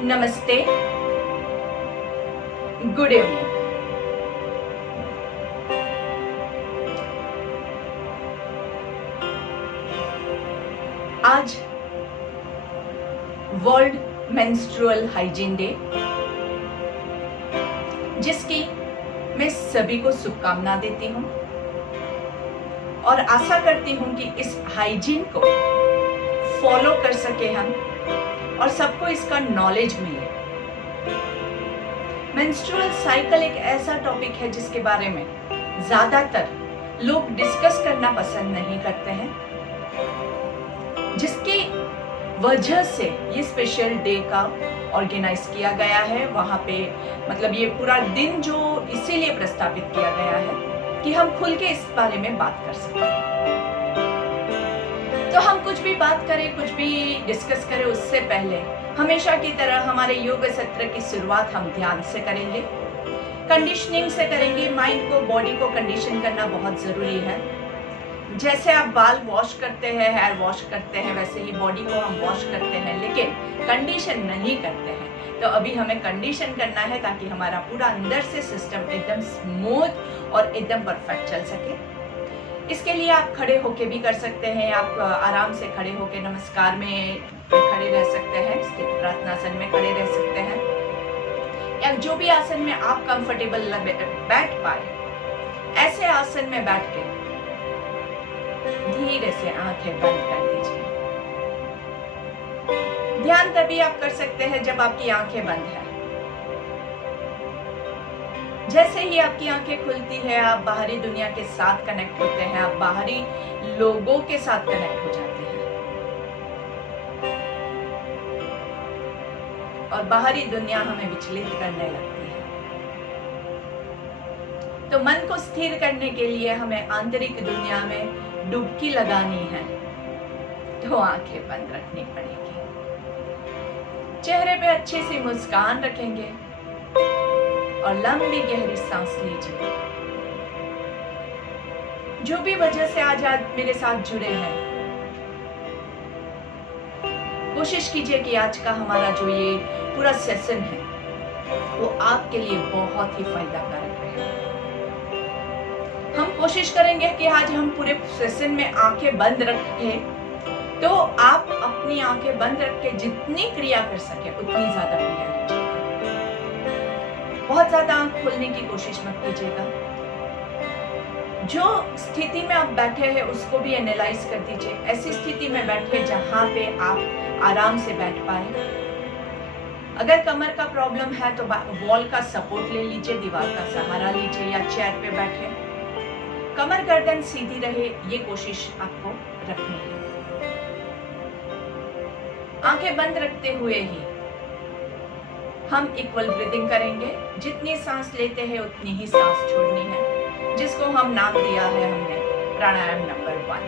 नमस्ते, good evening. आज world menstrual hygiene day, जिसकी मैं सभी को शुभकामना देती हूँ और आशा करती हूँ कि इस हाइजीन को फॉलो कर सके हम और सबको इसका नॉलेज मिले। मेंस्ट्रुअल साइकिल एक ऐसा टॉपिक है जिसके बारे में ज्यादातर लोग डिस्कस करना पसंद नहीं करते हैं, जिसकी वजह से ये स्पेशल डे का ऑर्गेनाइज किया गया है। वहां पे मतलब ये पूरा दिन जो इसीलिए प्रस्तावित किया गया है कि हम खुल के इस बारे में बात कर सकें। तो हम कुछ भी बात करें, कुछ भी डिस्कस करें, उससे पहले हमेशा की तरह हमारे योग सत्र की शुरुआत हम ध्यान से करेंगे, कंडीशनिंग से करेंगे। माइंड को, बॉडी को कंडीशन करना बहुत जरूरी है। जैसे आप बाल वॉश करते हैं, हेयर वॉश करते हैं, वैसे ही बॉडी को हम वॉश करते हैं, लेकिन कंडीशन नहीं करते हैं। तो अभी हमें कंडीशन करना है ताकि हमारा पूरा अंदर से सिस्टम एकदम स्मूथ और एकदम परफेक्ट चल सके। इसके लिए आप खड़े होके भी कर सकते हैं, आप आराम से खड़े होके नमस्कार में खड़े रह सकते हैं, स्थित प्रार्थनासन में खड़े रह सकते हैं, या जो भी आसन में आप कंफर्टेबल बैठ पाए, ऐसे आसन में बैठ के धीरे से आंखें बंद कर दीजिए। ध्यान तभी आप कर सकते हैं जब आपकी आंखें बंद है। जैसे ही आपकी आंखें खुलती है, आप बाहरी दुनिया के साथ कनेक्ट होते हैं, आप बाहरी लोगों के साथ कनेक्ट हो जाते हैं और बाहरी दुनिया हमें विचलित करने लगती है। तो मन को स्थिर करने के लिए हमें आंतरिक दुनिया में डुबकी लगानी है, तो आंखें बंद रखनी पड़ेगी। चेहरे पे अच्छी सी मुस्कान रखेंगे और लंबी गहरी सांस लीजिए। जो भी वजह से आज मेरे साथ जुड़े हैं, कोशिश कीजिए कि आज का हमारा जो ये पूरा सेशन है वो आपके लिए बहुत ही फायदाकारक रहे। हम कोशिश करेंगे कि आज हम पूरे सेशन में आंखें बंद रखें, तो आप अपनी आंखें बंद रख के जितनी क्रिया कर सके उतनी ज्यादा क्रिया कीजिए। बहुत ज्यादा आंख खोलने की कोशिश मत कीजिएगा। जो स्थिति में आप बैठे हैं उसको भी एनालाइज कर दीजिए। ऐसी स्थिति में बैठे जहां पे आप आराम से बैठ पाए। अगर कमर का प्रॉब्लम है तो वॉल का सपोर्ट ले लीजिए, दीवार का सहारा लीजिए या चेयर पे बैठे। कमर गर्दन सीधी रहे, ये कोशिश आपको रखनी है। आंखें बंद रखते हुए ही हम इक्वल ब्रीदिंग करेंगे। जितनी सांस लेते हैं उतनी ही सांस छोड़नी है, जिसको हम नाम दिया है हमने प्राणायाम नंबर 1।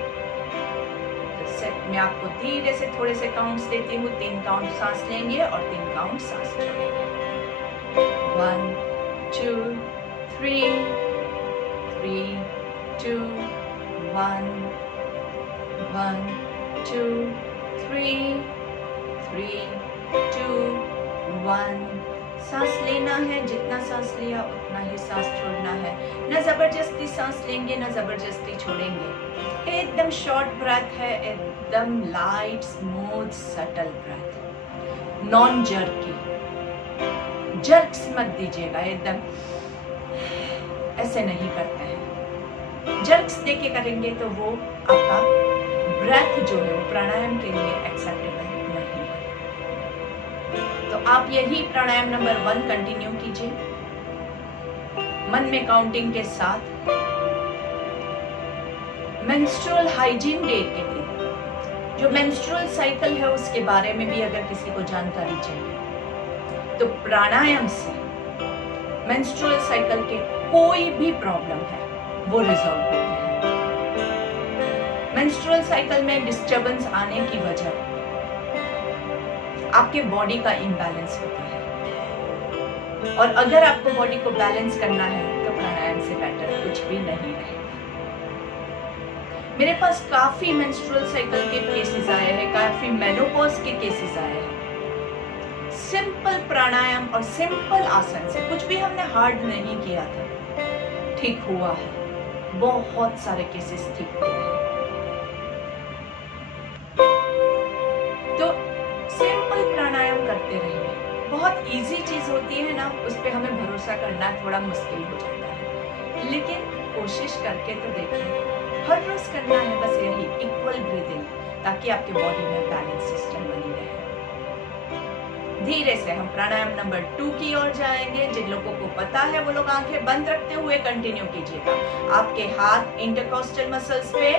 तो सेट में आपको धीरे से थोड़े से काउंट्स देती हूँ। 3 काउंट सांस लेंगे और 3 काउंट सांस छोड़ेंगे। 1 2 3 3 2 1 1 2 3 3 2 1। सांस लेना है, जितना सांस लिया उतना ही सांस छोड़ना है। न जबरदस्ती सांस लेंगे, न जबरदस्ती छोड़ेंगे। एकदम शॉर्ट ब्रेथ है, एकदम light, smooth, subtle breath, non jerky. Jerks मत दीजिएगा, एकदम ऐसे नहीं करते हैं। जर्क्स देके करेंगे तो वो आपका ब्रेथ जो है वो प्राणायाम के लिए एक्सेप्टेबल नहीं है। तो आप यही प्राणायाम नंबर 1 कंटिन्यू कीजिए मन में काउंटिंग के साथ। मेंस्ट्रुअल हाइजीन डे के दिन जो मेंस्ट्रुअल साइकिल है उसके बारे में भी अगर किसी को जानकारी चाहिए तो प्राणायाम से मेंस्ट्रुअल साइकिल के कोई भी प्रॉब्लम है वो रिजॉल्व होते हैं। मेंस्ट्रुअल साइकिल में डिस्टर्बेंस आने की वजह आपके बॉडी का इम्बैलेंस होता है, और अगर आपको बॉडी को बैलेंस करना है तो प्राणायाम से बेटर कुछ भी नहीं रहेगा। मेरे पास काफी मेंस्ट्रुअल साइकिल के केसेस आए हैं, काफी मेनोपॉज के केसेस आए हैं। सिंपल प्राणायाम और सिंपल आसन से, कुछ भी हमने हार्ड नहीं किया था, ठीक हुआ है। बहुत सारे केसेस ठीक हुए हैं। तो सिंपल प्राणायाम करते रहिए। बहुत इजी चीज होती है ना, उस पर हमें भरोसा करना थोड़ा मुश्किल हो जाता है, लेकिन कोशिश करके तो देखिए। हर रोज करना है बस यही, इक्वल ब्रीदिंग, ताकि आपके बॉडी में बैलेंस सिस्टम बनी रहे। धीरे से हम प्राणायाम नंबर 2 की ओर जाएंगे। जिन लोगों को पता है वो लोग आंखें बंद रखते हुए कंटिन्यू कीजिएगा। आपके हाथ इंटरकोस्टल मसल्स पे,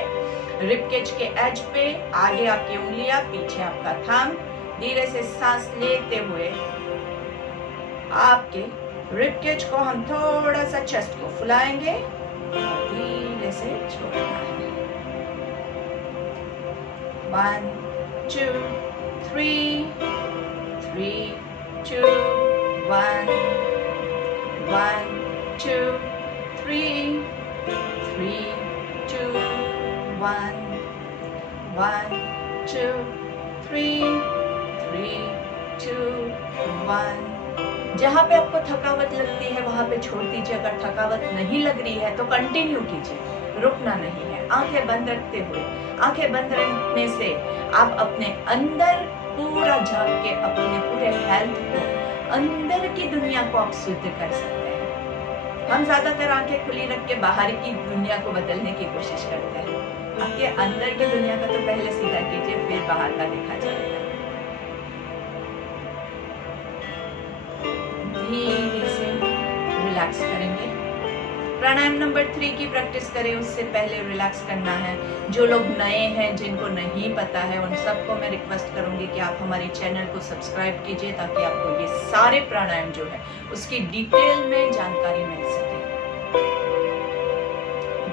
रिब केज के एज पे, आगे आपकी उंगलियां, पीछे आपका थंब। धीरे से सांस लेते हुए आपके रिब केज को हम थोड़ा सा चेस्ट को फुलाएंगे और धीरे से छोड़ना है। 1 2 3 3 2 1 1 2 3 3 2 1 1 2 3 3 2 1। जहाँ पे आपको थकावट लगती है वहां पे छोड़ दीजिए। अगर थकावट नहीं लग रही है तो कंटिन्यू कीजिए, रुकना नहीं है। आंखें बंद रखते हुए, आंखें बंद रखने से आप अपने अंदर पूरा झांक के अपने पूरे हेल्थ को, अंदर की दुनिया को आप शुद्ध कर सकते हैं। हम ज्यादातर आंखें खुली रख के बाहर की दुनिया को बदलने की कोशिश करते हैं। आपके अंदर की दुनिया का तो पहले सीधा कीजिए, फिर बाहर का देखा जाएगा। धीरे से रिलैक्स करेंगे। प्राणायाम नंबर 3 की प्रैक्टिस करें, उससे पहले रिलैक्स करना है। जो लोग नए हैं, जिनको नहीं पता है, उन सबको मैं रिक्वेस्ट करूंगी कि आप हमारे चैनल को सब्सक्राइब कीजिए, ताकि आपको ये सारे प्राणायाम जो है उसकी डिटेल में जानकारी मिल सके।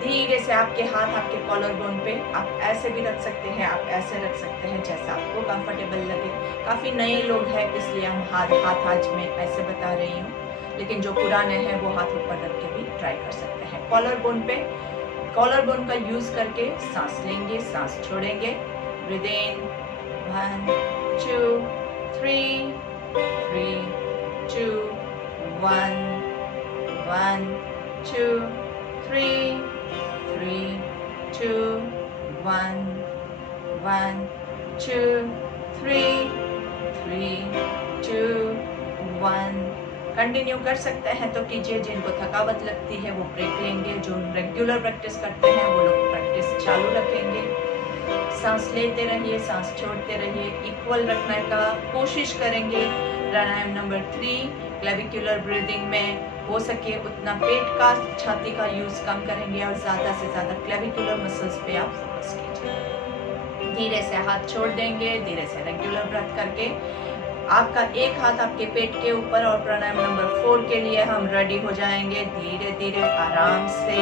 धीरे से आपके हाथ आपके कॉलर बोन पे, आप ऐसे भी रख सकते हैं, आप ऐसे रख सकते हैं, जैसा आपको कंफर्टेबल लगे। काफी नए लोग हैं इसलिए हम हाथ आज में ऐसे बता रही हूँ, लेकिन जो पुराने हैं वो हाथ ऊपर रख के भी ट्राई कर सकते हैं। कॉलर बोन पे, कॉलर बोन का यूज करके सांस लेंगे, सांस छोड़ेंगे। Breathe in 1 2 3 3 2 1 1 2 3 3 2 1 1 2 3 3 2 1। कंटिन्यू कर सकते हैं तो कीजिए। जिनको थकावट लगती है वो ब्रेक लेंगे। जो रेगुलर प्रैक्टिस करते हैं वो लोग प्रैक्टिस चालू रखेंगे। सांस लेते रहिए, सांस छोड़ते रहिए, इक्वल रखने का कोशिश करेंगे। प्राणायाम नंबर 3 क्लेविकुलर ब्रीदिंग में हो सके उतना पेट का, छाती का यूज कम करेंगे और ज्यादा से ज्यादा क्लेविकुलर मसल्स पे आप फोकस कीजिए। धीरे से हाथ छोड़ देंगे। धीरे से रेगुलर ब्रेथ करके आपका एक हाथ आपके पेट के ऊपर, और प्राणायाम नंबर 4 के लिए हम रेडी हो जाएंगे। धीरे धीरे आराम से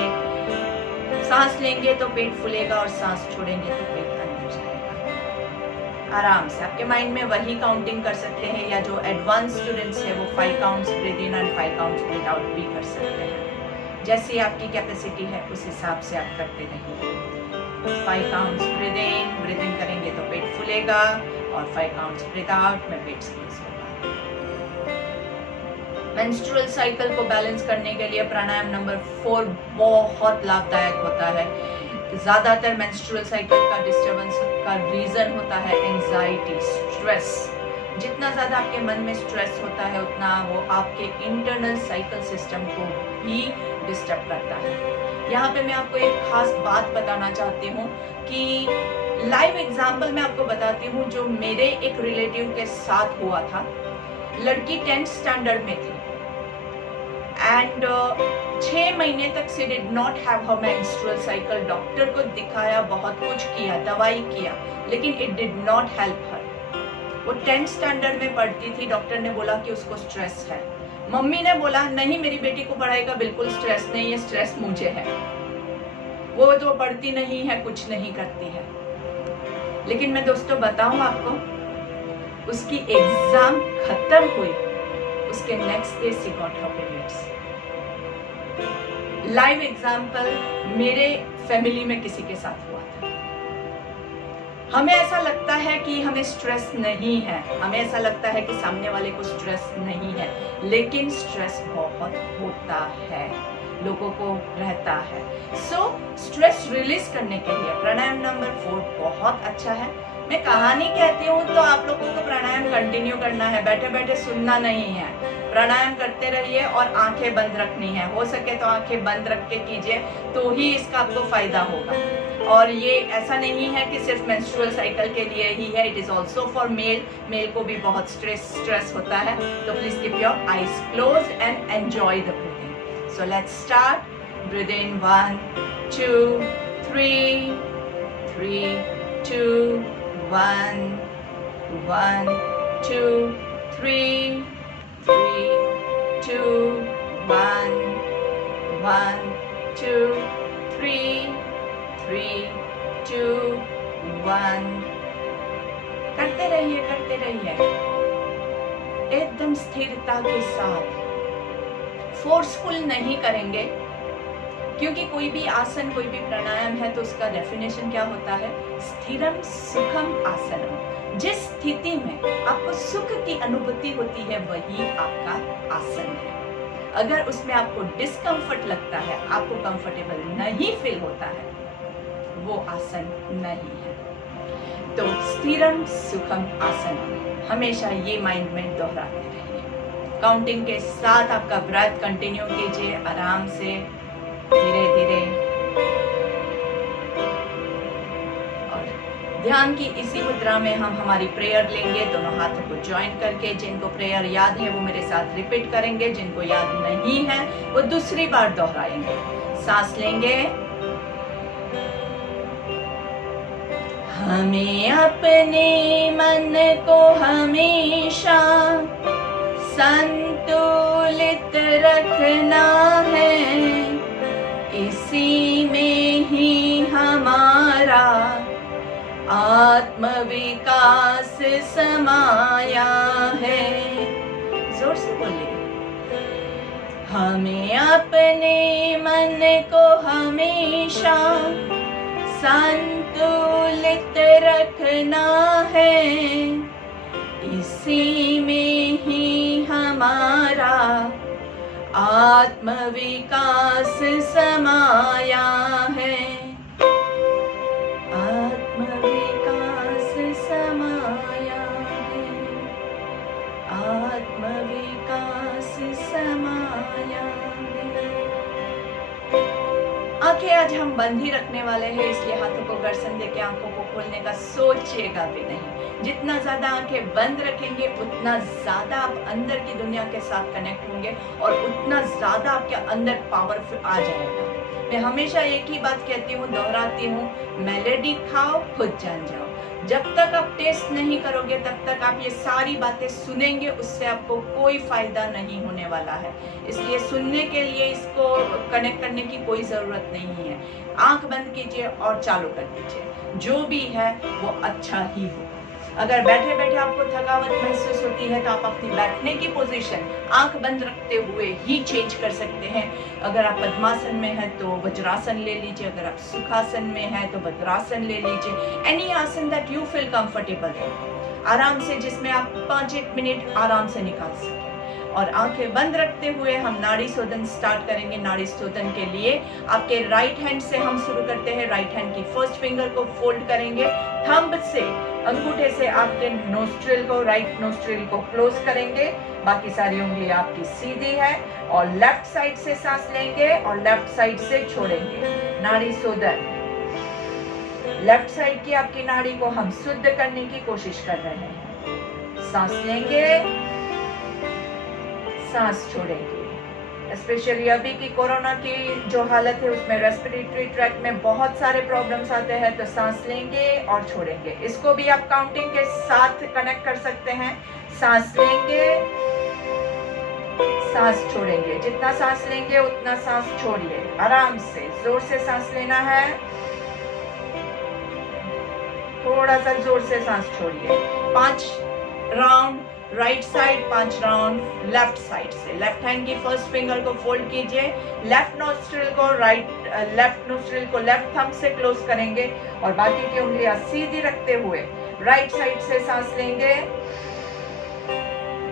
सांस लेंगे तो पेट फूलेगा और सांस छोड़ेंगे तो पेट अंदर जाएगा। आराम से आपके माइंड में वही काउंटिंग कर सकते हैं, या जो एडवांस स्टूडेंट्स है वो 5 counts breathe in and 5 counts breathe out भी कर सकते हैं। जैसी आपकी कैपेसिटी है उस हिसाब से आप करते रहिए। 5 काउंट्स ब्रीथ इन करेंगे तो पेट फूलेगा, और 5 काउंट्स ब्रीथ आउट में पेट स्क्वीज होगा। मेंस्ट्रुअल साइकिल को बैलेंस करने के लिए प्राणायाम नंबर 4 बहुत लाभदायक होता है। ज्यादातर मेंस्ट्रुअल साइकिल का डिस्टर्बेंस का रीजन होता है एंजाइटी, स्ट्रेस। जितना ज्यादा आपके मन में स्ट्रेस होता है उतना वो आपके इंटरनल साइकिल सिस्टम को भी डिस्टर्ब करता है। यहाँ पे मैं आपको एक खास बात बताना चाहती हूँ कि लाइव एग्जाम्पल मैं आपको बताती हूँ जो मेरे एक रिलेटिव के साथ हुआ था। लड़की 10th स्टैंडर्ड में थी एंड 6 महीने तक she did not have her menstrual cycle. Doctor को दिखाया, बहुत कुछ किया, दवाई किया, लेकिन it did not help her. वो 10th स्टैंडर्ड में पढ़ती थी। डॉक्टर ने बोला कि उसको स्ट्रेस है। मम्मी ने बोला नहीं, मेरी बेटी को पढ़ाई का बिल्कुल स्ट्रेस नहीं है, स्ट्रेस मुझे है। वो तो पढ़ती नहीं है, कुछ नहीं करती है। लेकिन मैं दोस्तों बताऊं आपको, उसकी एग्जाम खत्म हुई, उसके next day she got her periods. Live example मेरे फैमिली में किसी के साथ हुआ था। हमें ऐसा लगता है कि हमें स्ट्रेस नहीं है, हमें ऐसा लगता है कि सामने वाले को स्ट्रेस नहीं है, लेकिन स्ट्रेस बहुत होता है, लोगों को रहता है। सो स्ट्रेस रिलीज करने के लिए प्राणायाम नंबर 4 बहुत अच्छा है। मैं कहानी कहती हूँ तो आप लोगों को प्राणायाम कंटिन्यू करना है, बैठे बैठे सुनना नहीं है। प्राणायाम करते रहिए और आंखें बंद रखनी है, हो सके तो आंखें बंद रख के कीजिए, तो ही इसका आपको फायदा होगा। और ये ऐसा नहीं है कि सिर्फ मेंस्ट्रुअल साइकिल के लिए ही है, it is also for male को भी बहुत स्ट्रेस होता है। तो please keep your eyes close and enjoy the breathing. So let's start. Breathe in 1 2 3 3 2 1 1 2 3 3 2 1 1 2 3 3 2 1। करते रहिए एकदम स्थिरता के साथ, फोर्सफुल नहीं करेंगे, क्योंकि कोई भी आसन, कोई भी प्राणायाम है तो उसका डेफिनेशन क्या होता है? स्थिरम सुखम आसनम। जिस स्थिति में आपको सुख की अनुभूति होती है वही आपका आसन है। अगर उसमें आपको डिस्कम्फर्ट लगता है, आपको कंफर्टेबल नहीं फील होता है, वो आसन नहीं है। तो स्थिरम सुखम आसन, हमेशा ये माइंड में दोहराते रहिए। काउंटिंग के साथ आपका ब्रेथ कंटिन्यू कीजिए आराम से, धीरे धीरे। और ध्यान की इसी मुद्रा में हम हमारी प्रेयर लेंगे, दोनों हाथों को ज्वाइन करके। जिनको प्रेयर याद है वो मेरे साथ रिपीट करेंगे, जिनको याद नहीं है वो दूसरी बार दोहराएंगे। सांस लेंगे। हमें अपने मन को हमेशा संतुलित रखना है, इसी में ही हमारा आत्मविकास समाया है। जोर से बोलिए। हमें अपने मन को हमेशा संतुलित रखना है, इसी में ही हमारा आत्मविकास समाया है। आत्मविकास समाया है, आत्मविकास समाया है। आंखें आज हम बंद ही रखने वाले हैं, इसलिए हाथों को गर्सन देके आंखों को खोलने का सोचिएगा भी नहीं। जितना ज्यादा आंखें बंद रखेंगे उतना ज्यादा आप अंदर की दुनिया के साथ कनेक्ट होंगे और उतना ज्यादा आपके अंदर पावरफुल आ जाएगा। मैं हमेशा एक ही बात कहती हूँ, दोहराती हूँ, मेलेडी खाओ खुद जान जाओ। जब तक आप टेस्ट नहीं करोगे तब तक आप ये सारी बातें सुनेंगे, उससे आपको कोई फायदा नहीं होने वाला है। इसलिए सुनने के लिए इसको कनेक्ट करने की कोई जरूरत नहीं है। आंख बंद कीजिए और चालू कर दीजिए, जो भी है वो अच्छा ही हो। अगर बैठे बैठे आपको थकावट महसूस होती है तो आप अपनी बैठने की पोजीशन आंख बंद रखते हुए ही चेंज कर सकते हैं। अगर आप पद्मासन में हैं तो वज्रासन ले लीजिए, अगर आप सुखासन में हैं तो भद्रासन ले लीजिए। एनी आसन दैट यू फील कंफर्टेबल है, आराम से, जिसमें आप 5-1 मिनट आराम से निकाल सकें। और आंखें बंद रखते हुए हम नाड़ी शोधन स्टार्ट करेंगे। नाड़ी शोधन के लिए आपके राइट हैंड से हम शुरू करते हैं। राइट हैंड की फर्स्ट फिंगर को फोल्ड करेंगे, थंब से, अंगूठे से आपके नोस्ट्रिल को, राइट नोस्ट्रिल को क्लोज करेंगे। बाकी सारी उंगली आपकी सीधी है और लेफ्ट साइड से सांस लेंगे और लेफ्ट साइड से छोड़ेंगे। नाड़ी शोधन, लेफ्ट साइड की आपकी नाड़ी को हम शुद्ध करने की कोशिश कर रहे हैं। सांस लेंगे, सांस छोड़ेंगे। स्पेशली अभी की कोरोना की जो हालत है उसमें रेस्पिरेटरी ट्रैक्ट में बहुत सारे प्रॉब्लम्स आते हैं, तो सांस लेंगे और छोड़ेंगे। इसको भी आप काउंटिंग के साथ कनेक्ट कर सकते हैं। सांस लेंगे, सांस छोड़ेंगे। जितना सांस लेंगे उतना सांस छोड़िए, आराम से, जोर से सांस लेना है, थोड़ा सा जोर से सांस छोड़िए। 5 round right side 5 round left side से। लेफ्ट हैंड की फर्स्ट फिंगर को फोल्ड कीजिए, लेफ्ट नोस्ट्रिल को लेफ्ट थंब से क्लोज करेंगे और बाकी की उंगलियां सीधी रखते हुए राइट साइड से सांस लेंगे,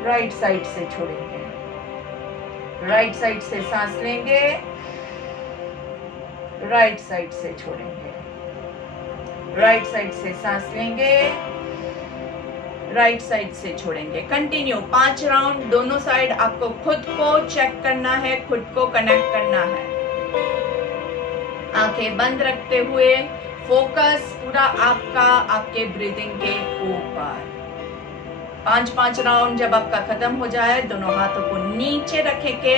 राइट साइड से छोड़ेंगे, राइट साइड से सांस लेंगे, राइट साइड से छोड़ेंगे, राइट साइड से सांस लेंगे, राइट साइड से छोड़ेंगे। Continue 5 round. दोनों साइड आपको खुद को चेक करना है, खुद को कनेक्ट करना है। आंखें बंद रखते हुए फोकस पूरा आपका आपके ब्रीदिंग के ऊपर। 5 राउंड जब आपका खत्म हो जाए, दोनों हाथों को नीचे रखेंगे।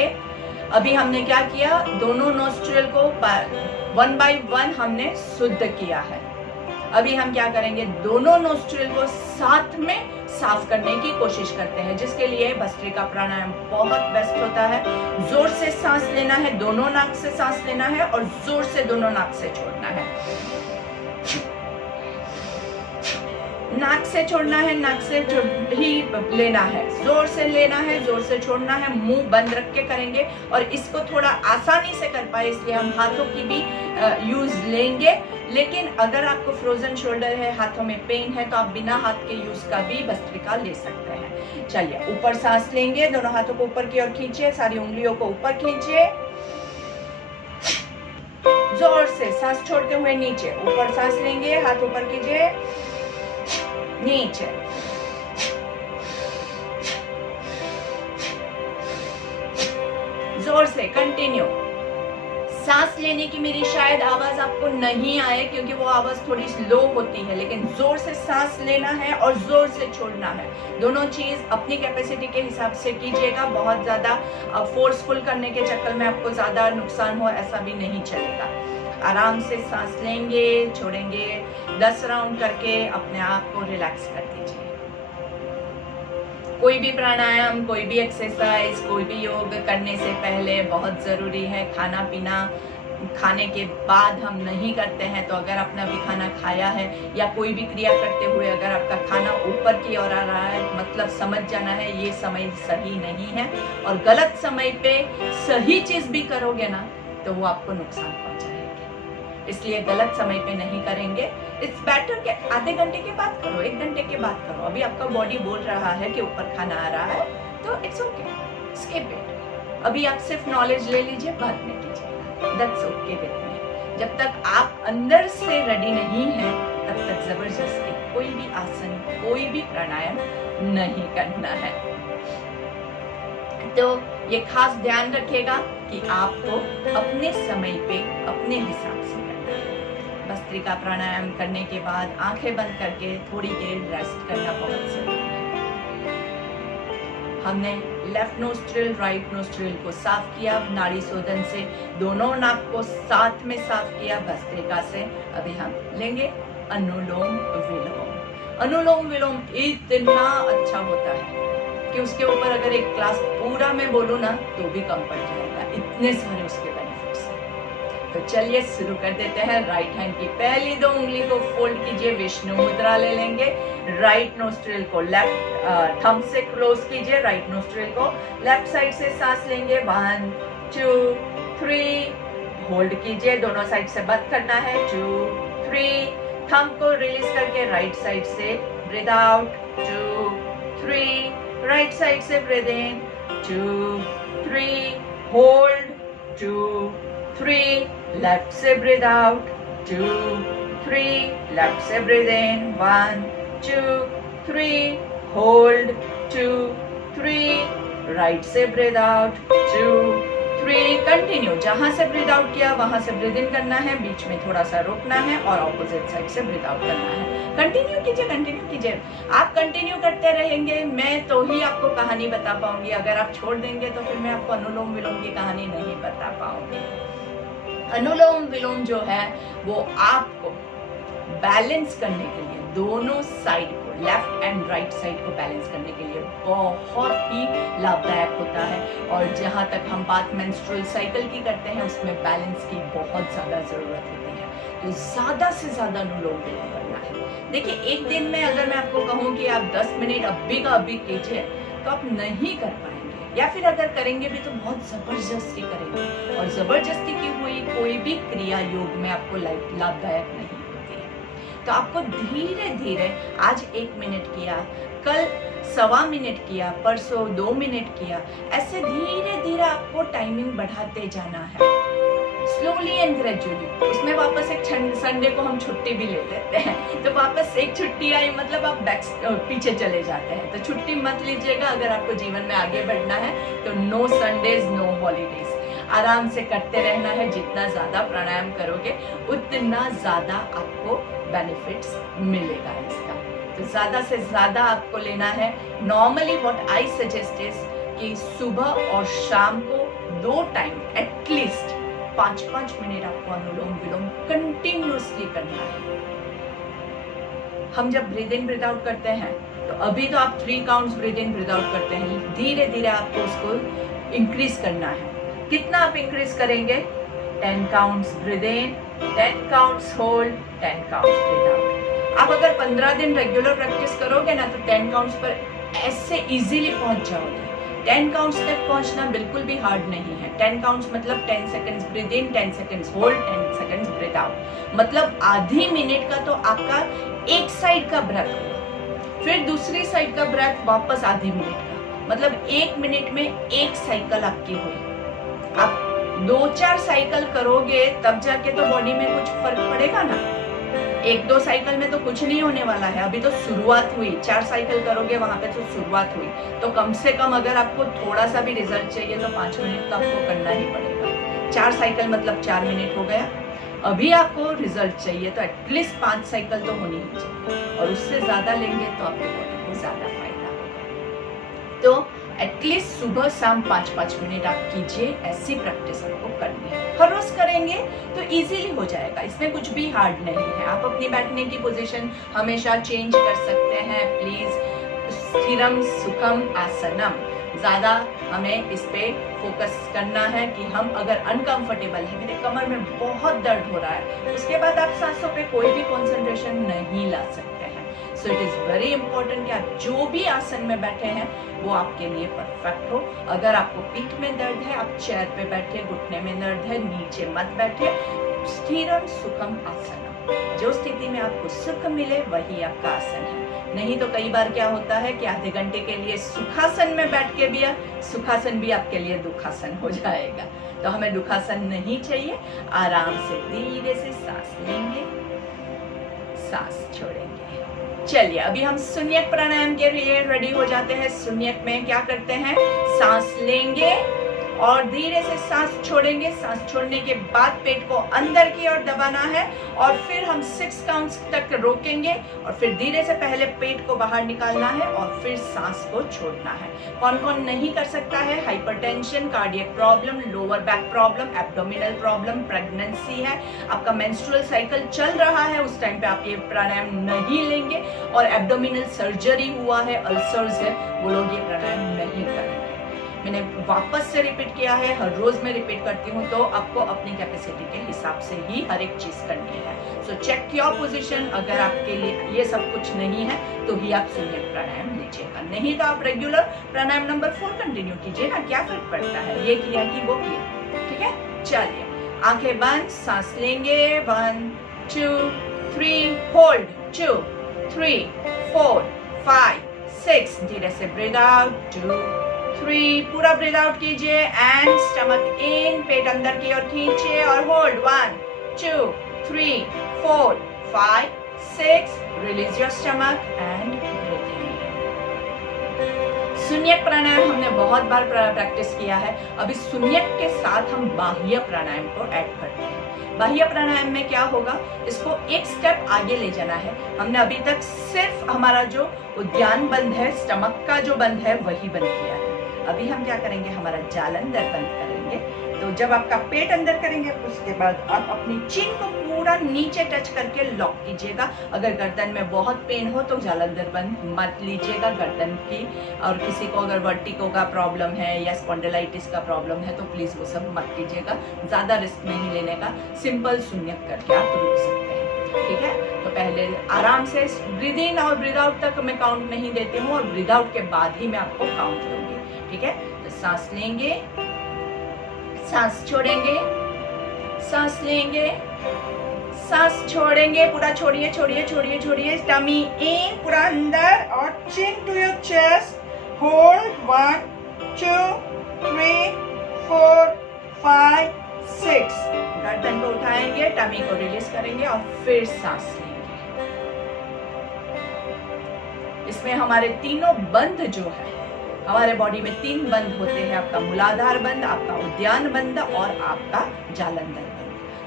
अभी हमने क्या किया, दोनों नोस्ट्रिल को 1 बाय 1 हमने शुद्ध किया है। अभी हम क्या करेंगे, दोनों नोस्ट्रिल को साथ में साफ करने की कोशिश करते हैं, जिसके लिए भस्त्रिका प्राणायाम बहुत बेस्ट होता है। जोर से सांस लेना है, दोनों नाक से सांस लेना है और जोर से दोनों नाक से छोड़ना है। नाक से छोड़ना है, नाक से ही लेना है, जोर से लेना है, जोर से छोड़ना है। मुंह बंद रख के करेंगे और इसको थोड़ा आसानी से कर पाए इसलिए हम हाथों की भी यूज लेंगे। लेकिन अगर आपको फ्रोजन शोल्डर है, हाथों में पेन है, तो आप बिना हाथ के यूज का भी भस्त्रिका ले सकते हैं। चलिए, ऊपर सांस लेंगे, दोनों हाथों को ऊपर की ओर खींचिए, सारी उंगलियों को ऊपर खींचिए, जोर से सांस छोड़ते हुए नीचे। ऊपर सांस लेंगे, हाथ ऊपर कीजिए, नीचे, जोर से कंटिन्यू। सांस लेने की मेरी शायद आवाज आपको नहीं आए क्योंकि वो आवाज थोड़ी स्लो होती है, लेकिन जोर से सांस लेना है और जोर से छोड़ना है। दोनों चीज अपनी कैपेसिटी के हिसाब से कीजिएगा। बहुत ज्यादा फोर्सफुल करने के चक्कर में आपको ज्यादा नुकसान हो ऐसा भी नहीं चलेगा। आराम से सांस लेंगे, छोड़ेंगे। 10 राउंड करके अपने आप को रिलैक्स कर दीजिए। कोई भी प्राणायाम, कोई भी एक्सरसाइज, कोई भी योग करने से पहले बहुत जरूरी है खाना पीना। खाने के बाद हम नहीं करते हैं, तो अगर आपने अभी खाना खाया है या कोई भी क्रिया करते हुए अगर आपका खाना ऊपर की ओर आ रहा है, मतलब समझ जाना है ये समय सही नहीं है और गलत समय पे सही चीज भी करोगे ना तो वो आपको नुकसान पहुंचाएगी। इसलिए गलत समय पे नहीं करेंगे। इट्स बेटर कि आधे घंटे के बाद करो, 1 घंटे के बाद करो। अभी आपका बॉडी बोल रहा है कि ऊपर खाना आ रहा है तो इट्स ओके, स्किप इट। अभी आप सिर्फ नॉलेज ले लीजिए, बाद में कीजिए, दैट्स ओके विद मी। जब तक आप अंदर से रेडी नहीं है तब तक जबरदस्ती कोई भी आसन, कोई भी प्राणायाम नहीं करना है। तो ये खास ध्यान रखिएगा कि आपको अपने समय पे अपने हिसाब से करना है। भस्त्रिका प्राणायाम करने के बाद आंखें बंद करके थोड़ी देर रेस्ट करना बहुत जरूरी है। हमने लेफ्ट नोस्ट्रिल राइट नोस्ट्रिल को साफ किया नाड़ी शोधन से, दोनों नाक को साथ में साफ किया भस्त्रिका से। अभी हम लेंगे अनुलोम विलोम। अनुलोम विलोम इतना अच्छा होता है कि उसके ऊपर अगर एक क्लास पूरा मैं बोलूँ ना तो भी कम पड़ जाएगा, इतने सारे उसके बेनिफिट्स हैं। तो चलिए शुरू कर देते हैं। राइट हैंड की पहली 2 उंगली को फोल्ड कीजिए, विष्णु मुद्रा ले लेंगे। राइट नोस्ट्रिल को लेफ्ट थंब से क्लोज कीजिए, राइट नोस्ट्रिल को लेफ्ट साइड से सांस लेंगे। 1 2 3 होल्ड कीजिए, दोनों साइड से बंद करना है। 2 3 थंब को रिलीज करके राइट साइड से ब्रीथ आउट। 2 3 राइट साइड से ब्रीथ इन। 2 3 होल्ड। 2 3 लेफ्ट से ब्रीथ आउट। 2 3 लेफ्ट से ब्रीथ इन। 1 2 3 होल्ड। 2 3 राइट से ब्रीथ आउट। 2 3 कंटिन्यू। जहां से ब्रीथ आउट किया वहां से ब्रीथ इन करना है, बीच में थोड़ा सा रोकना है और ऑपोजिट साइड से ब्रीथ आउट करना है। कंटिन्यू कीजिए, कंटिन्यू कीजिए। आप कंटिन्यू करते रहेंगे, मैं तो ही आपको कहानी बता पाऊंगी। अगर आप छोड़ देंगे तो फिर मैं आपको अनुलोम विलोम की कहानी नहीं बता पाऊंगी। अनुलोम विलोम जो है वो आपको बैलेंस करने के लिए, दोनों साइड को, लेफ्ट एंड राइट साइड को बैलेंस करने के लिए बहुत ही लाभदायक होता है। और जहां तक हम बात मेंस्ट्रुअल साइकिल की करते हैं उसमें बैलेंस की बहुत ज्यादा जरूरत होती है। तो ज्यादा से ज्यादा अनुलोम विलोम करना है। देखिए, एक दिन में अगर मैं आपको कहूँ कि आप 10 मिनट अभी का अभी कीजिए तो आप नहीं कर पाएंगे, या फिर अगर करेंगे भी तो बहुत जबरदस्ती करेंगे, और जबरदस्ती की हुई कोई भी क्रिया योग में आपको लाभदायक नहीं होती है। तो आपको धीरे धीरे आज 1 मिनट किया, कल 1.25 मिनट किया, परसों 2 मिनट किया, ऐसे धीरे धीरे आपको टाइमिंग बढ़ाते जाना है, स्लोली एंड ग्रेजुअली। उसमें वापस एक संडे को हम छुट्टी भी ले लेते हैं, तो वापस एक छुट्टी आई मतलब आप पीछे चले जाते हैं। तो छुट्टी मत लीजिएगा, अगर आपको जीवन में आगे बढ़ना है तो नो संडेज नो हॉलीडेज, आराम से करते रहना है। जितना ज्यादा प्राणायाम करोगे उतना ज्यादा आपको बेनिफिट्स मिलेगा इसका। तो ज्यादा से ज्यादा आपको लेना है। Normally what I suggest is कि सुबह और शाम को 2 टाइम एटलीस्ट 5-5 मिनट आपको अनुलोम विलोम कंटिन्यूअसली करना है। हम जब ब्रीद इन ब्रीद आउट करते हैं तो अभी तो आप 3 counts breathe in breathe out करते हैं, धीरे धीरे आपको उसको इंक्रीज करना है। कितना आप इंक्रीज करेंगे? 10 counts breathe in, 10 counts hold, 10 counts breathe out. आप अगर 15 दिन रेगुलर प्रैक्टिस करोगे ना तो 10 काउंट्स पर ऐसे इजीली पहुंच जाओगे। 10 काउंट्स तक पहुंचना बिल्कुल भी हार्ड नहीं है। 10 काउंट्स मतलब 10 seconds breathe in, 10 seconds hold, 10 seconds breathe out. मतलब आधी मिनट का तो आपका एक साइड का ब्रेथ हो, फिर दूसरी साइड का ब्रेथ वापस आधी मिनट का, मतलब 1 मिनट में 1 साइकिल आपकी हुई। आप 2-4 साइकिल करोगे तब जाके तो बॉडी में कुछ फर्क पड़ेगा ना। 1-2 साइकिल में तो कुछ नहीं होने वाला है, अभी तो शुरुआत हुई। 4 साइकिल करोगे वहां पे तो शुरुआत हुई। तो कम से कम अगर आपको थोड़ा सा भी रिजल्ट चाहिए तो 5 मिनट तो आपको करना ही पड़ेगा। 4 साइकिल मतलब 4 मिनट हो गया। अभी आपको रिजल्ट चाहिए तो एटलीस्ट 5 साइकिल तो होनी ही चाहिए, और उससे ज्यादा लेंगे तो आपके बॉडी को ज्यादा फायदा होगा। तो एटलीस्ट सुबह शाम 5-5 मिनट आप कीजिए। ऐसी प्रैक्टिस आपको करनी है, हर रोज करेंगे तो इजीली हो जाएगा। इसमें कुछ भी हार्ड नहीं है। आप अपनी बैठने की पोजीशन हमेशा चेंज कर सकते हैं। प्लीज स्थिरम सुखम आसनम, ज्यादा हमें इस पे फोकस करना है कि हम अगर अनकंफर्टेबल है, मेरे कमर में बहुत दर्द हो रहा है, उसके बाद आप सांसों पे कोई भी कंसंट्रेशन नहीं ला सकते हैं। So it is very important कि आप जो भी आसन में बैठे हैं वो आपके लिए परफेक्ट हो। अगर आपको पीठ में दर्द है, आप चेयर पे बैठे, घुटने में दर्द है, नीचे मत बैठे। स्थिरम सुखम आसनम, जो स्थिति में आपको सुख मिले वही आपका आसन है। नहीं तो कई बार क्या होता है कि आधे घंटे के लिए सुखासन में बैठ के भी सुखासन भी आपके लिए दुखासन हो जाएगा। तो हमें दुखासन नहीं चाहिए। आराम से धीरे से सांस लेंगे, सांस छोड़ेंगे। चलिए अभी हम शून्यक प्राणायाम के लिए रेडी हो जाते हैं। शून्यक में क्या करते हैं? सांस लेंगे और धीरे से सांस छोड़ेंगे। सांस छोड़ने के बाद पेट को अंदर की ओर दबाना है, और फिर हम 6 काउंट्स तक रोकेंगे, और फिर धीरे से पहले पेट को बाहर निकालना है और फिर सांस को छोड़ना है। कौन कौन नहीं कर सकता है? Hypertension, cardiac problem, lower back problem, abdominal problem, pregnancy है, आपका मेंस्ट्रुअल साइकिल चल रहा है, उस टाइम पे आप ये प्राणायाम नहीं लेंगे, और एब्डोमिनल सर्जरी हुआ है, अल्सर्स है, वो लोग ये प्राणायाम नहीं करेंगे। मैंने वापस से रिपीट किया है, हर रोज मैं रिपीट करती हूँ, तो आपको अपनी कैपेसिटी के हिसाब से ही हर एक चीज करनी है। So check your position. अगर आपके लिए ये सब कुछ नहीं है तो ही आप शून्यक प्राणायाम लीजिएगा, नहीं तो आप रेगुलर प्राणायाम नंबर 4 कंटिन्यू कीजिएगा। क्या फर्क पड़ता है, ये किया कि वो किया। ठीक है, चलिए आंखें बंद, सांस लेंगे। 1 2 3 होल्ड, 2 3 4 5 6, धीरे से ब्रीथ आउट, 2 3, पूरा ब्रीथ आउट कीजिए एंड स्टमक इन, पेट अंदर की ओर खींचिए और hold, 1 2 3 4 5 6, release your stomach and breathe in. Shunyak pranayama हमने बहुत बार प्रैक्टिस किया है। अभी शून्यक के साथ हम बाह्य प्राणायाम को ऐड करते हैं। बाह्य प्राणायाम में क्या होगा, इसको एक स्टेप आगे ले जाना है। हमने अभी तक सिर्फ हमारा जो उद्यान बंद है, स्टमक का जो बंद है वही बंद किया है। अभी हम क्या करेंगे, हमारा जालंधर बंद करेंगे। तो जब आपका पेट अंदर करेंगे उसके बाद आप अपनी चिन को पूरा नीचे टच करके लॉक कीजिएगा। अगर गर्दन में बहुत पेन हो तो जालंधर बंद मत लीजिएगा गर्दन की, और किसी को अगर वर्टिगो का प्रॉब्लम है या स्पॉन्डिलाइटिस का प्रॉब्लम है तो प्लीज वो सब मत कीजिएगा। ज्यादा रिस्क नहीं लेने का, सिंपल शून्यक करके आप रुक सकते हैं। ठीक है, तो पहले आराम से ब्रीद इन और ब्रीद आउट तक मैं काउंट नहीं देती हूँ और ब्रीद आउट के बाद ही मैं आपको काउंट दूंगी, ठीक है। तो सांस लेंगे, सांस छोड़ेंगे, सांस लेंगे, सांस छोड़ेंगे, पूरा छोड़िए छोड़िए छोड़िए छोड़िए, टमी इन पूरा अंदर और चिन टू योर चेस्ट, होल्ड 1 2 3 4 5 6, गर्दन को उठाएंगे, टमी को रिलीज करेंगे और फिर सांस लेंगे। इसमें हमारे तीनों बंद जो है, हमारे बॉडी में 3 बंद होते हैं, आपका मूलाधार बंद, आपका उद्यान बंद और आपका जालंधर बंद।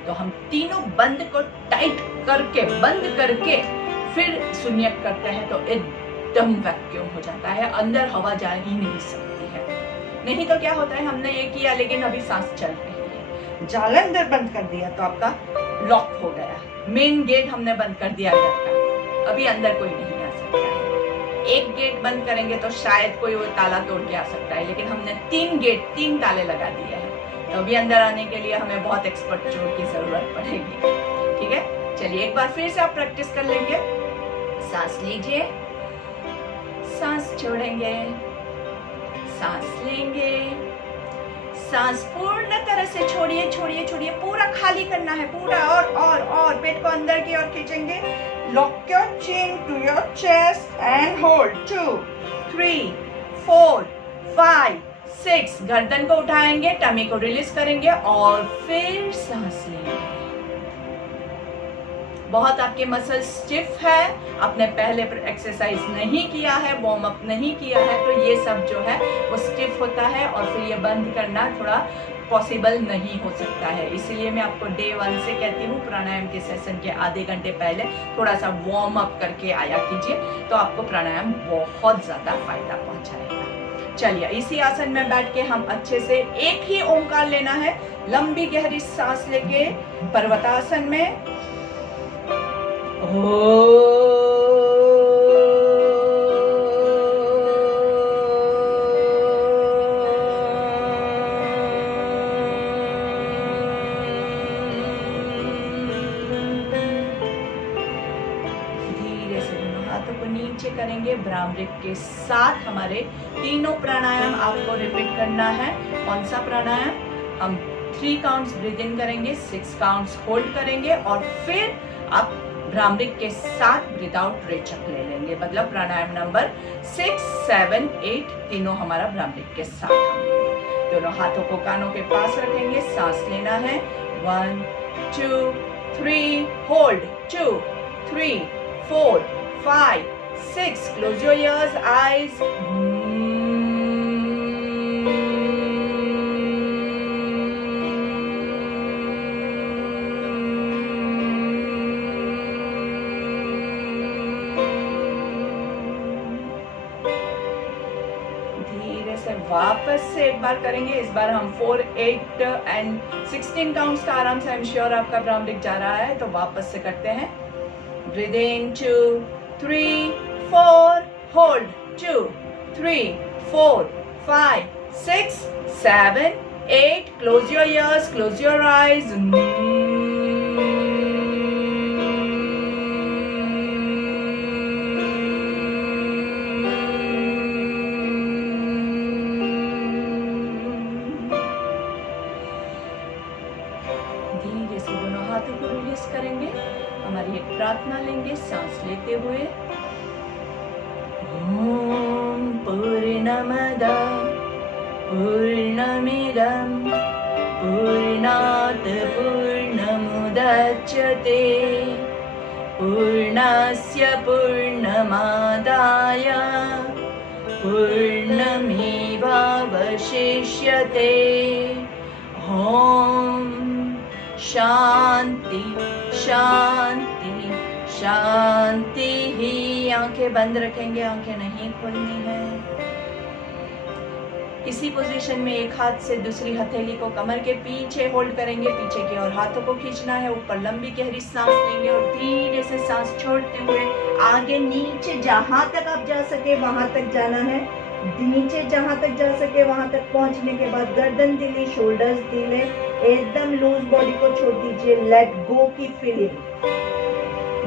तो हम तीनों बंद को टाइट करके, बंद करके फिर शून्य करते हैं तो एकदम वैक्यूम हो जाता है, अंदर हवा जा ही नहीं सकती है। नहीं तो क्या होता है, हमने ये किया लेकिन अभी सांस चल रही है, जालंधर बंद कर दिया तो आपका लॉक हो गया, मेन गेट हमने बंद कर दिया घर का, अभी अंदर कोई नहीं आ सकता है। एक गेट बंद करेंगे तो शायद कोई वो ताला तोड़ के आ सकता है, लेकिन हमने 3 ताले लगा दिए हैं, तो अभी अंदर आने के लिए हमें बहुत एक्सपर्ट चोर की जरूरत पड़ेगी, ठीक है। चलिए एक बार फिर से आप प्रैक्टिस कर लेंगे। सांस लीजिए, सांस छोड़ेंगे, सांस लेंगे, सांस पूर्ण तरह से छोड़िए छोड़िए छोड़िए, पूरा खाली करना है, पूरा और पेट को अंदर की ओर खींचेंगे। Lock your chin to your chest and hold 2 3 4 5 6, गर्दन को उठाएंगे, टमी को रिलीज करेंगे और फिर सांस लेंगे। बहुत आपके मसल स्टिफ है, आपने पहले एक्सरसाइज नहीं किया है, वार्म अप नहीं किया है, तो ये सब जो है वो स्टिफ होता है और फिर ये बंद करना थोड़ा पॉसिबल नहीं हो सकता है। इसीलिए मैं आपको डे 1 से कहती हूँ, प्राणायाम के सेशन के आधे घंटे पहले थोड़ा सा वार्म अप करके आया कीजिए, तो आपको प्राणायाम बहुत ज्यादा फायदा पहुंचाएगा। चलिए इसी आसन में बैठ के हम अच्छे से एक ही ओंकार लेना है, लंबी गहरी सांस लेके पर्वतासन में नीचे करेंगे। भ्रामरी के साथ हमारे तीनों प्राणायाम आपको रिपीट करना है। कौन सा प्राणायाम? हम 3 काउंट्स ब्रीद इन करेंगे, 6 काउंट्स होल्ड करेंगे और फिर आप भ्रामरी के साथ ब्रीद आउट रेचक ले लेंगे। मतलब प्राणायाम नंबर 6, 7, 8 तीनों हमारा भ्रामरी के साथ हम लेंगे। दोनों हाथों को कानों के पास रखेंगे, सांस लेना है। 1 2 3 hold, 2 3 4 5 6, close your ears, eyes. धीरे से वापस से एक बार करेंगे। इस बार हम 4, 8 एंड 16 काउंट्स का आराम से, आई एम श्योर आपका भ्रामरी जा रहा है, तो वापस से करते हैं। Breathe in 2 3 4, hold 2 3 4 5 6 7 8, close your ears, close your eyes. धीरे से दोनों हाथों को रिलीज करेंगे। हमारी एक प्रार्थना लेंगे सांस लेते हुए। ॐ पूर्णमद पूर्णमिदं पूर्णात् पूर्णमुदच्यते पूर्णस्य पूर्णमादाय पूर्णमेवावशिष्यते। ॐ शांति शांति शांति ही। आंखें बंद रखेंगे, आंखें नहीं खोलनी है। इसी पोजीशन में एक हाथ से दूसरी हथेली को कमर के पीछे होल्ड करेंगे, पीछे की ओर हाथों को खींचना है। ऊपर लंबी गहरी सांस लेंगे और धीरे से सांस छोड़ते हुए आगे नीचे जहां तक आप जा सके वहां तक जाना है। नीचे जहां तक जा सके वहां तक पहुंचने के बाद गर्दन ढीली, शोल्डर्स ढीले, एकदम लूज बॉडी को छोड़ दीजिए। लेट गो की फीलिंग।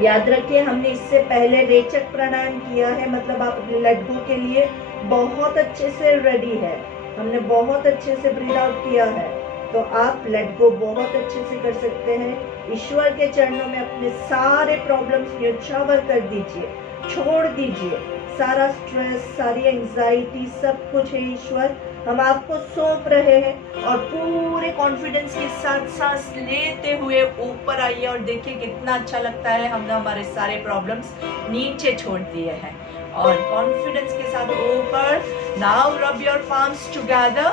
याद रखिए, हमने इससे पहले रेचक प्राणायाम किया है, मतलब आप अपने लेट गो के लिए बहुत अच्छे से रेडी है। हमने बहुत अच्छे से ब्रीथ आउट किया है, तो आप लेट गो बहुत अच्छे से कर सकते हैं। ईश्वर के चरणों में अपने सारे प्रॉब्लम्स न्योछावर कर दीजिए, छोड़ दीजिए सारा स्ट्रेस, सारी एंजाइटी, सब कुछ है ईश्वर हम आपको सौंप रहे हैं। और पूरे कॉन्फिडेंस के साथ सांस लेते हुए ऊपर आइए और देखिए कितना अच्छा लगता है। हमने हमारे सारे प्रॉब्लम्स नीचे छोड़ दिए हैं और कॉन्फिडेंस के साथ ऊपर। Now rub your palms together,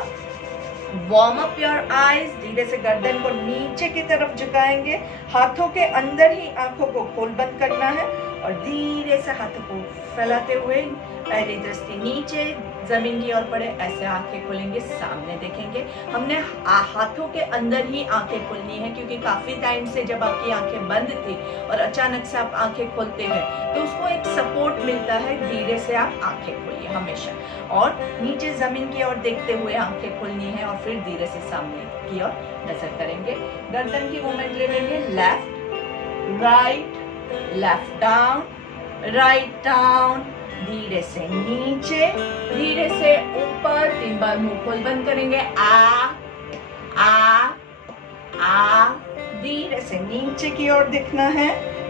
warm up your eyes. धीरे से गर्दन को नीचे की तरफ झुकाएंगे, हाथों के अंदर ही आंखों को खोल बंद करना है और धीरे से हाथों को फैलाते हुए पहली दृष्टि नीचे जमीन की ओर पड़े, ऐसे आंखें खोलेंगे, सामने देखेंगे। हमने हाथों के अंदर ही आंखें खोलनी है, क्योंकि काफी टाइम से जब आपकी आंखें बंद थी और अचानक से आप आंखें खोलते हैं तो उसको एक सपोर्ट मिलता है। धीरे से आप आंखें खोलिए हमेशा, और नीचे जमीन की ओर देखते हुए आंखें खोलनी है और फिर धीरे से सामने की ओर नजर करेंगे। गर्दन की मूवमेंट ले लेंगे, left right, left down, write down, धीरे से नीचे, धीरे से ऊपर। 3 बार मुंह खोल बंद करेंगे, आ, धीरे से नीचे की ओर दिखना है।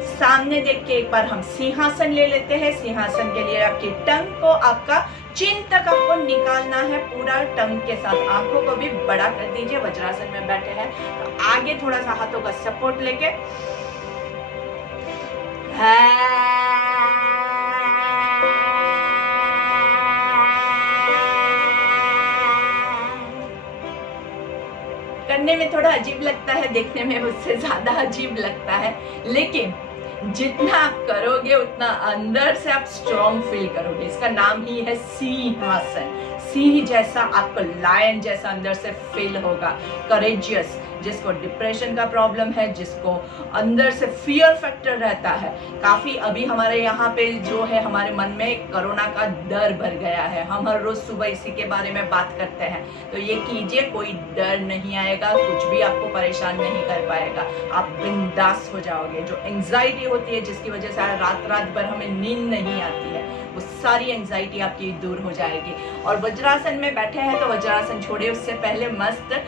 सामने देख के एक बार हम सिंहासन ले लेते हैं। सिंहासन के लिए आपकी टंग को, आपका चिन तक आपको निकालना है, पूरा टंग के साथ। आंखों को भी बड़ा कर दीजिए। वज्रासन में बैठे हैं तो आगे थोड़ा सा हाथों का सपोर्ट लेके करने में थोड़ा अजीब लगता है, देखने में उससे ज्यादा अजीब लगता है, लेकिन जितना आप करोगे उतना अंदर से आप स्ट्रॉन्ग फील करोगे। इसका नाम ही है सिंहासन। सिंह जैसा, आपको लायन जैसा अंदर से फील होगा, करेजियस। जिसको डिप्रेशन का प्रॉब्लम है, जिसको अंदर से फियर फैक्टर रहता है काफी, अभी हमारे यहाँ पे जो है हमारे मन में कोरोना का डर भर गया है। हम हर रोज सुबह इसी के बारे में बात करते हैं, तो ये कीजिए, कोई डर नहीं आएगा, कुछ भी आपको परेशान नहीं कर पाएगा, आप बिंदास हो जाओगे। जो एंजाइटी होती है जिसकी वजह से रात रात भर हमें नींद नहीं आती है, वो सारी एंजाइटी आपकी दूर हो जाएगी। और वज्रासन में बैठे हैं तो वज्रासन छोड़े, उससे पहले मस्त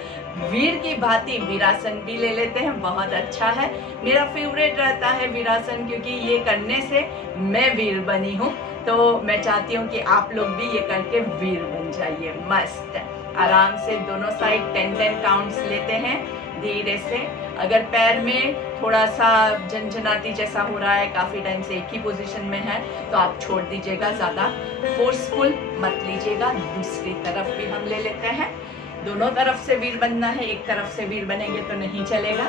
वीर की भांति वीरासन भी ले लेते हैं। बहुत अच्छा है, मेरा फेवरेट रहता है वीरासन, क्योंकि ये करने से मैं वीर बनी हूँ। तो मैं चाहती हूँ कि आप लोग भी ये करके वीर बन जाइए। मस्त आराम से दोनों साइड 10-10 काउंट्स लेते हैं धीरे से। अगर पैर में थोड़ा सा झंझनाती जैसा हो रहा है, काफी टाइम से एक ही पोजीशन में है, तो आप छोड़ दीजिएगा, ज्यादा फोर्सफुल मत लीजिएगा। दूसरी तरफ भी हम ले लेते हैं। दोनों तरफ से वीर बनना है, एक तरफ से वीर बनेंगे तो नहीं चलेगा।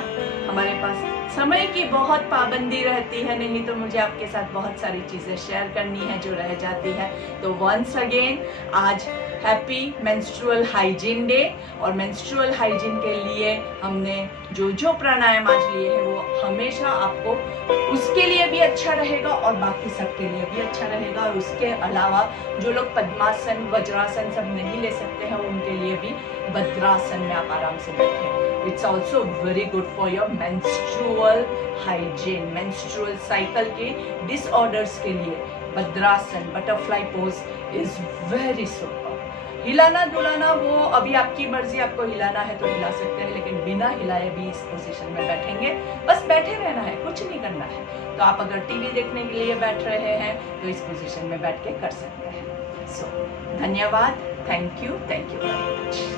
हमारे पास समय की बहुत पाबंदी रहती है, नहीं तो मुझे आपके साथ बहुत सारी चीजें शेयर करनी है जो रह जाती है। तो वंस अगेन आज हैप्पी मेंस्ट्रुअल हाइजीन डे, और मेंस्ट्रुअल हाइजीन के लिए हमने जो प्राणायाम आज लिए हैं वो हमेशा आपको उसके लिए भी अच्छा रहेगा और बाकी सबके लिए भी अच्छा रहेगा। और उसके अलावा जो लोग पद्मासन, वज्रासन सब नहीं ले सकते हैं, उनके लिए भी भद्रासन में आप आराम से बैठें। It's also very good for your menstrual hygiene. Menstrual cycle के डिसऑर्डर्स के लिए bhadrasana, butterfly pose is very super. हिलाना डुलाना वो अभी आपकी मर्जी, आपको हिलाना है तो हिला सकते हैं, लेकिन बिना हिलाए भी इस पोजीशन में बैठेंगे। बस बैठे रहना है, कुछ नहीं करना है। तो आप अगर टीवी देखने के लिए बैठ रहे हैं तो इस पोजीशन में बैठ के कर सकते हैं। सो धन्यवाद, थैंक यू वेरी मच।